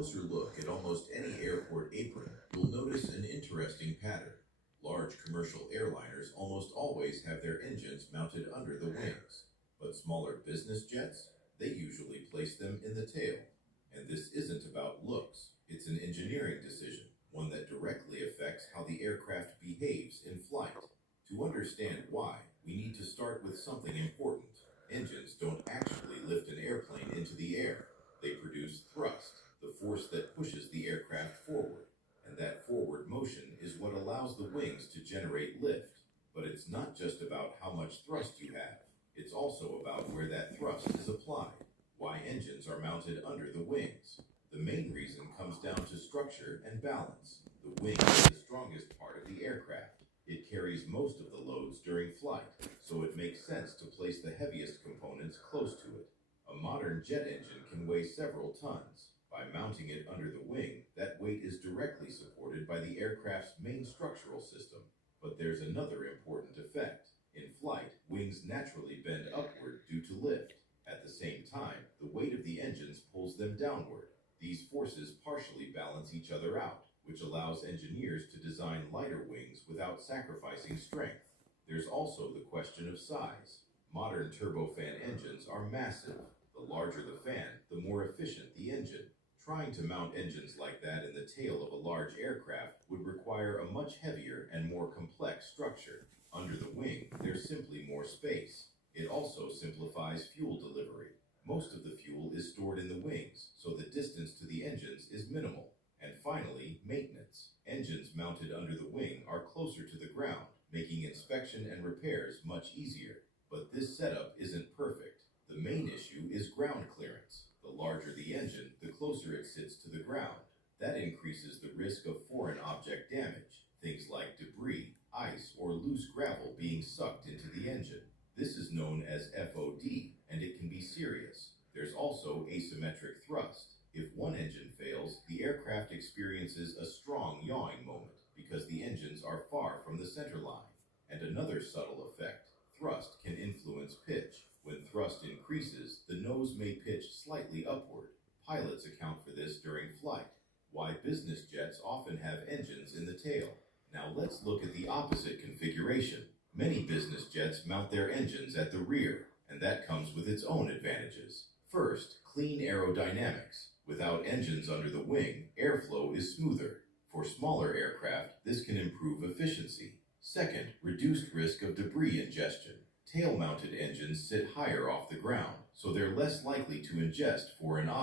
closer look at almost any airport apron, you'll notice an interesting pattern. Large commercial airliners almost always have their engines mounted under the wings, but smaller business jets, they usually place them in the tail. And this isn't about looks, it's an engineering decision, one that directly affects how the aircraft behaves in flight. To understand why, we need to start with something important. Engines don't actually lift an airplane into the air. They produce thrust, the force that pushes the aircraft forward. And that forward motion is what allows the wings to generate lift. But it's not just about how much thrust you have. It's also about where that thrust is applied. Why engines are mounted under the wings. The main reason comes down to structure and balance. The wing is the strongest part of the aircraft. It carries most of the loads during flight, so it makes sense to place the heaviest components close to it. A modern jet engine can weigh several tons. By mounting it under the wing, that weight is directly supported by the aircraft's main structural system. But there's another important effect. In flight, wings naturally bend upward due to lift. At the same time, the weight of the engines pulls them downward. These forces partially balance each other out, which allows engineers to design lighter wings without sacrificing strength. There's also the question of size. Modern turbofan engines are massive. The larger the fan, the more efficient the engine. Trying to mount engines like that in the tail of a large aircraft would require a much heavier and more complex structure. Under the wing, there's simply more space. It also simplifies fuel delivery. Most of the fuel is stored in the wings, so the distance to the engines is minimal. And finally, maintenance. Engines mounted under the wing are closer to the ground, making inspection and repairs much easier. But this setup isn't perfect. The main issue is ground clearance. The larger the engine, the closer it sits to the ground. That increases the risk of foreign object damage, things like debris, ice, or loose gravel being sucked into the engine. This is known as FOD, and it can be serious. There's also asymmetric thrust. If one engine fails, the aircraft experiences a strong yawing moment because the engines are far from the center line. And another subtle effect, thrust can influence pitch. When thrust increases, the nose may pitch slightly upward. Pilots account for this during flight. Why business jets often have engines in the tail. Now let's look at the opposite configuration. Many business jets mount their engines at the rear, and that comes with its own advantages. First, clean aerodynamics. Without engines under the wing, airflow is smoother. For smaller aircraft, this can improve efficiency. Second, reduced risk of debris ingestion. Tail-mounted engines sit higher off the ground, so they're less likely to ingest foreign objects.